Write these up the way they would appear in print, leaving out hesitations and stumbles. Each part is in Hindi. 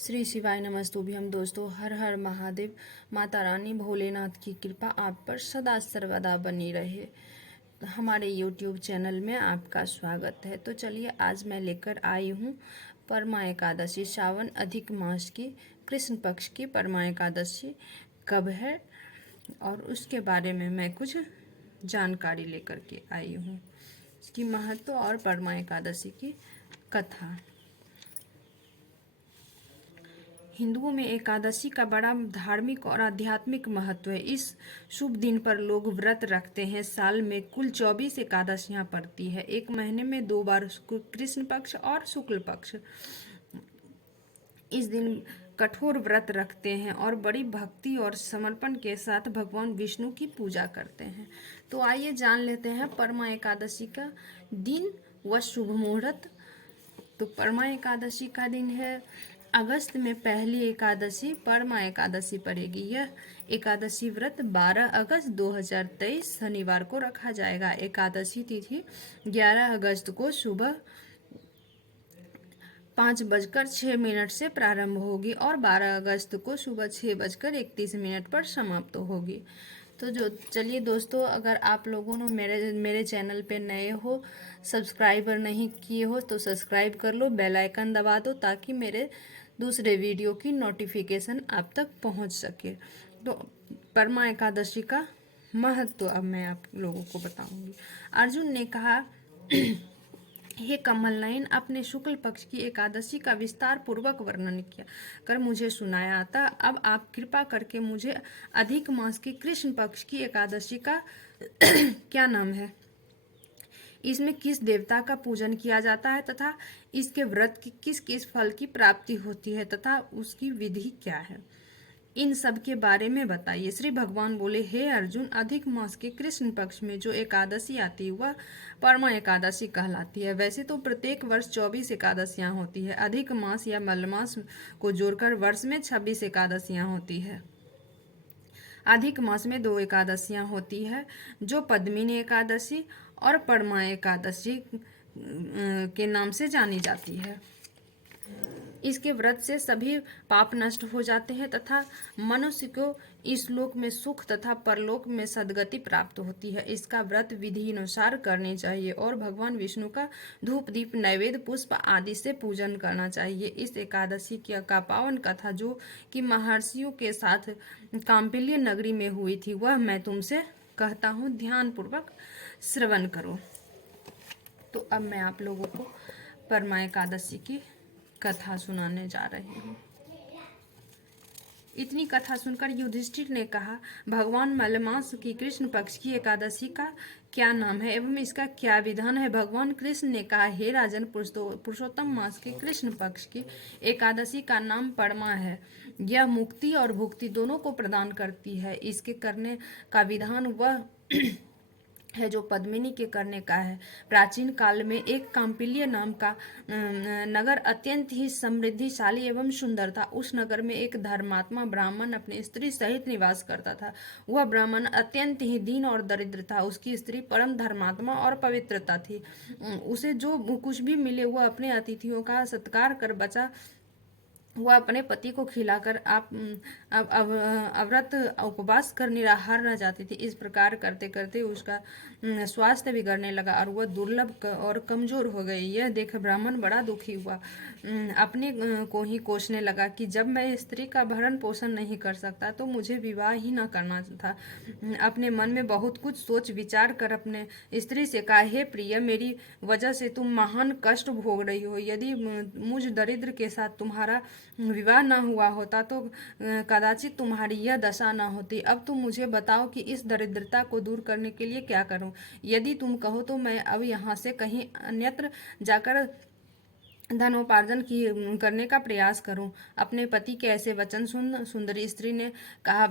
श्री शिवाय नमस्तुभ्यम दोस्तों। हर हर महादेव। माता रानी भोलेनाथ की कृपा आप पर सदा सर्वदा बनी रहे। हमारे YouTube चैनल में आपका स्वागत है। तो चलिए आज मैं लेकर आई हूँ परमा एकादशी, सावन अधिक मास की कृष्ण पक्ष की परमा एकादशी कब है और उसके बारे में मैं कुछ जानकारी लेकर के आई हूँ। इसकी महत्व और परमा एकादशी की कथा। हिंदुओं में एकादशी का बड़ा धार्मिक और आध्यात्मिक महत्व है। इस शुभ दिन पर लोग व्रत रखते हैं। साल में कुल 24 एकादशियां पड़ती है। एक महीने में 2 बार कृष्ण पक्ष और शुक्ल पक्ष। इस दिन कठोर व्रत रखते हैं और बड़ी भक्ति और समर्पण के साथ भगवान विष्णु की पूजा करते हैं। तो आइए जान लेते हैं परमा एकादशी का दिन व शुभ मुहूर्त। तो परमा एकादशी का दिन है अगस्त में पहली एकादशी परमा एकादशी पड़ेगी। यह एकादशी व्रत 12 अगस्त 2023 शनिवार को रखा जाएगा। एकादशी तिथि 11 अगस्त को सुबह 5:06 से प्रारंभ होगी और 12 अगस्त को सुबह 6:31 पर समाप्त होगी। तो चलिए दोस्तों, अगर आप लोगों ने मेरे चैनल पे नए हो, सब्सक्राइबर नहीं किए हो तो सब्सक्राइब कर लो, बेल आइकन दबा दो ताकि मेरे दूसरे वीडियो की नोटिफिकेशन आप तक पहुंच सके। तो परमा एकादशी का महत्व अब मैं आप लोगों को बताऊंगी। अर्जुन ने कहा, हे कमल नयन, अपने शुक्ल पक्ष की एकादशी का विस्तार पूर्वक वर्णन किया कर मुझे सुनाया था। अब आप कृपा करके मुझे अधिक मास की कृष्ण पक्ष की एकादशी का क्या नाम है, इसमें किस देवता का पूजन किया जाता है तथा इसके व्रत की किस किस फल की प्राप्ति होती है तथा उसकी विधि क्या है, इन सब के बारे में बताइए। श्री भगवान बोले, हे अर्जुन, अधिक मास के कृष्ण पक्ष में जो एकादशी आती है वह परमा एकादशी कहलाती है। वैसे तो प्रत्येक वर्ष 24 एकादशियां होती है। अधिक मास या मलमास को जोड़कर वर्ष में 26 एकादशियां होती है। अधिक मास में 2 एकादशियां होती है जो पद्मिनी एकादशी और परमा एकादशी के नाम से जानी जाती है। इसके व्रत से सभी पाप नष्ट हो जाते हैं तथा मनुष्य को इस लोक में सुख तथा परलोक में सद्गति प्राप्त होती है। इसका व्रत विधि अनुसार करनी चाहिए और भगवान विष्णु का धूप दीप नैवेद्य पुष्प आदि से पूजन करना चाहिए। इस एकादशी का पावन कथा जो कि महर्षियों के साथ काम्पिल्य नगरी में हुई थी वह मैं तुमसे कहता हूँ, ध्यान पूर्वक श्रवण करो। तो अब मैं आप लोगों को परमा एकादशी की कथा सुनाने जा रही हूँ। इतनी कथा सुनकर युधिष्ठिर ने कहा, भगवान मलमास की कृष्ण पक्ष की एकादशी का क्या नाम है एवं इसका क्या विधान है। भगवान कृष्ण ने कहा, हे राजन, पुरुषोत्तम मास की कृष्ण पक्ष की एकादशी का नाम परमा है। यह मुक्ति और भुक्ति दोनों को प्रदान करती है। इसके करने का विधान वह है जो पद्मिनी के करने का है। प्राचीन काल में एक काम्पिल्य नाम का नगर अत्यंत ही समृद्धिशाली एवं सुंदर था। उस नगर में एक धर्मात्मा ब्राह्मण अपनी स्त्री सहित निवास करता था। वह ब्राह्मण अत्यंत ही दीन और दरिद्र था। उसकी स्त्री परम धर्मात्मा और पवित्रता थी। उसे जो कुछ भी मिले वह अपने अतिथियों का सत्कार कर बचा वह अपने पति को खिलाकर अव्रत उपवास कर निराहार रह जाती थी। इस प्रकार करते करते उसका स्वास्थ्य बिगड़ने लगा और वह दुर्लभ और कमजोर हो गई। यह देख ब्राह्मण बड़ा दुखी हुआ। अपने को ही कोसने लगा कि जब मैं स्त्री का भरण पोषण नहीं कर सकता तो मुझे विवाह ही न करना था। अपने मन में बहुत कुछ सोच विचार कर अपने स्त्री से कहा, हे प्रिय, मेरी वजह से तुम महान कष्ट भोग रही हो। यदि मुझ दरिद्र के साथ तुम्हारा विवाह न हुआ होता तो कदाचित तुम्हारी यह दशा न होती। अब तुम मुझे बताओ कि इस दरिद्रता को दूर करने के लिए क्या करूं। यदि तुम कहो तो मैं अब यहाँ से कहीं अन्यत्र जाकर धनोपार्जन करने का प्रयास करूं। अपने पति के ऐसे वचन सुन सुंदरी स्त्री ने कहा,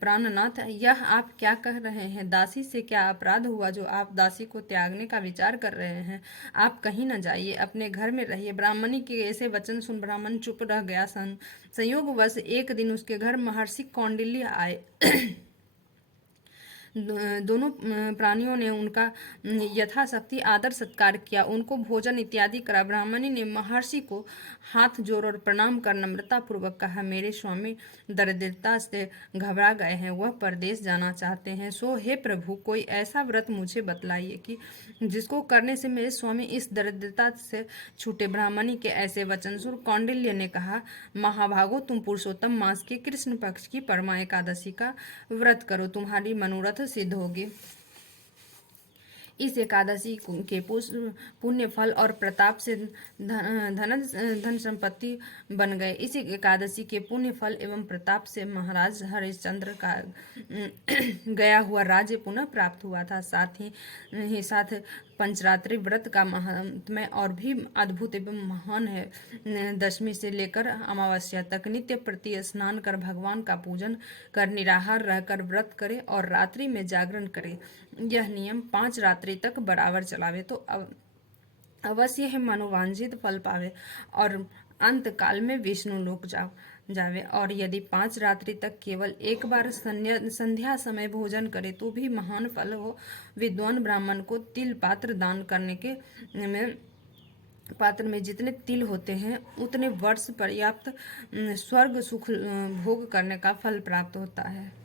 प्राणनाथ, यह आप क्या कह रहे हैं। दासी से क्या अपराध हुआ जो आप दासी को त्यागने का विचार कर रहे हैं। आप कहीं न जाइए, अपने घर में रहिए। ब्राह्मणी के ऐसे वचन सुन ब्राह्मण चुप रह गया। संयोगवश एक दिन उसके घर महर्षि कौंडिल्य आए। दोनों प्राणियों ने उनका यथाशक्ति आदर सत्कार किया, उनको भोजन इत्यादि करा। ब्राह्मणी ने महर्षि को हाथ जोड़ और प्रणाम कर नम्रता पूर्वक कहा, मेरे स्वामी दरिद्रता से घबरा गए हैं, वह परदेश जाना चाहते हैं, सो हे प्रभु कोई ऐसा व्रत मुझे बतलाइए कि जिसको करने से मेरे स्वामी इस दरिद्रता से छूटे। ब्राह्मणी के ऐसे वचन सुन कौंडिल्य ने कहा, महाभागो तुम पुरुषोत्तम मास के कृष्ण पक्ष की परमा एकादशी का व्रत करो, तुम्हारी मनोरथ सिद्ध होगी। इस एकादशी के पुण्य फल और प्रताप से धन संपत्ति बन गए। इस एकादशी के पुण्य फल एवं प्रताप से महाराज हरिश्चंद्र का गया हुआ राज्य पुनः प्राप्त हुआ था। साथ ही साथ पंचरात्रि व्रत का महात्म्य और भी अद्भुत एवं महान है। दशमी से लेकर अमावस्या तक नित्य प्रति स्नान कर भगवान का पूजन कर निराहार रहकर व्रत करे और रात्रि में जागरण करे। यह नियम 5 रात्रि तक बराबर चलावे तो अवश्य है मनोवांछित फल पावे और अंत काल में विष्णु लोक जावे। और यदि 5 रात्रि तक केवल एक बार संध्या समय भोजन करे तो भी महान फल हो। विद्वान ब्राह्मण को तिल पात्र दान करने के में पात्र में जितने तिल होते हैं उतने वर्ष पर्याप्त स्वर्ग सुख भोग करने का फल प्राप्त होता है।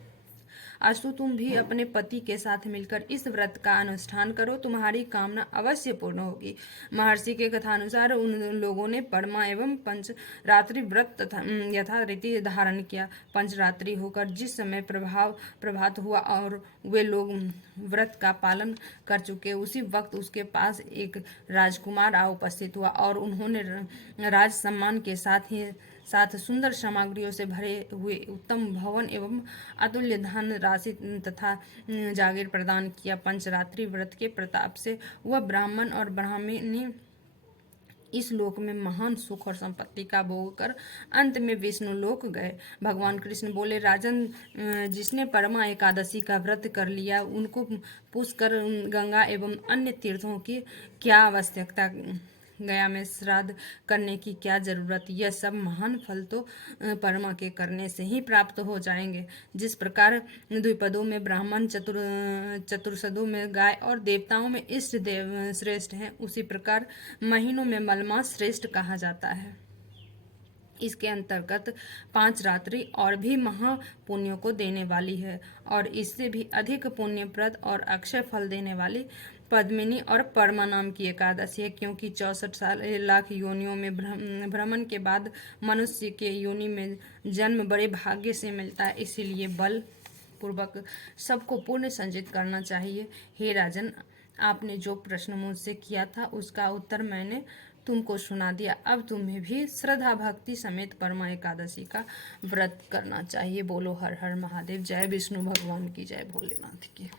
अस्तु तुम भी अपने पति के साथ मिलकर इस व्रत का अनुष्ठान करो, तुम्हारी कामना अवश्य पूर्ण होगी। महर्षि के कथानुसार उन लोगों ने परमा एवं पंचरात्रि व्रत तथा यथारीति धारण किया। पंचरात्रि होकर जिस समय प्रभात हुआ और वे लोग व्रत का पालन कर चुके, उसी वक्त उसके पास एक राजकुमार आ उपस्थित हुआ और उन्होंने राज सम्मान के साथ सुंदर सामग्रियों से भरे हुए उत्तम भवन एवं अतुल्य धन राशि तथा जागीर प्रदान किया। पंचरात्रि व्रत के प्रताप से वह ब्राह्मण और ब्राह्मणी इस लोक में महान सुख और संपत्ति का भोग कर अंत में विष्णु लोक गए। भगवान कृष्ण बोले, राजन, जिसने परमा एकादशी का व्रत कर लिया उनको पुष्कर, गंगा एवं अन्य तीर्थों की क्या आवश्यकता, गया में श्राद्ध करने की क्या जरूरत, यह सब महान फल तो परमा के करने से ही प्राप्त हो जाएंगे। जिस प्रकार द्विपदों में ब्राह्मण, चतुर्सदों में गाय और देवताओं में इष्ट देव श्रेष्ठ हैं, उसी प्रकार महीनों में मलमास श्रेष्ठ कहा जाता है। इसके अंतर्गत 5 रात्रि और भी महा पुण्यों को देने वाली है और इससे भी अधिक पुण्यप्रद और अक्षय फल देने वाली पद्मिनी और परमा नाम की एकादशी है, क्योंकि 64 लाख योनियों में भ्रमण के बाद मनुष्य के योनि में जन्म बड़े भाग्य से मिलता है। इसीलिए बल पूर्वक सबको पुण्य संचित करना चाहिए। हे राजन, आपने जो प्रश्न मुझसे किया था उसका उत्तर मैंने तुमको सुना दिया। अब तुम्हें भी श्रद्धा भक्ति समेत परमा एकादशी का व्रत करना चाहिए। बोलो हर हर महादेव। जय विष्णु भगवान की जय, भोलेनाथ की।